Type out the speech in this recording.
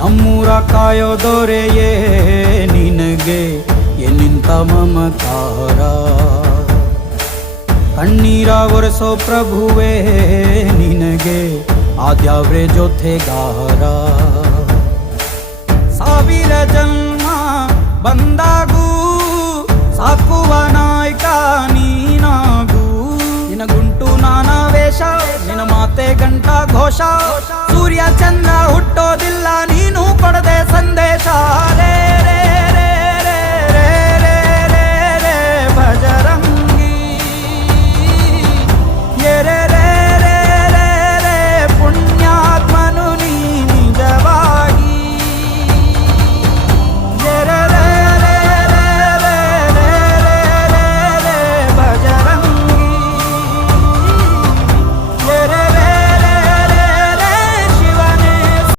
ನಮ್ಮೂರ ಕಾಯೋ ದೊರೆಯೇ ನಿನಗೆ ಎನ್ನಿಂತ ಮಮಕಾರ, ಕಣ್ಣೀರ ಒರೆಸೋ ಪ್ರಭುವೇ ನಿನಗೆ ಆದ್ಯಾವ್ರೆ ಜೊತೆಗಾರ. ಸಾವಿರ ಜನ್ಮ ಬಂದಾಗೂ ಸಾಕುವ ನಾಯಕ ನೀನಾಗೂ, ನಿನಗುಂಟು ನಾನಾ ವೇಷ ನಿನ ಮಾತೆ ಗಂಟ ಘೋಷ, ಸೂರ್ಯ ಚಂದ್ರ ಹುಟ್ಟೋದಿಲ್ಲ ನೀನು ಕೊಡದೆ ಸಂದೇಶ.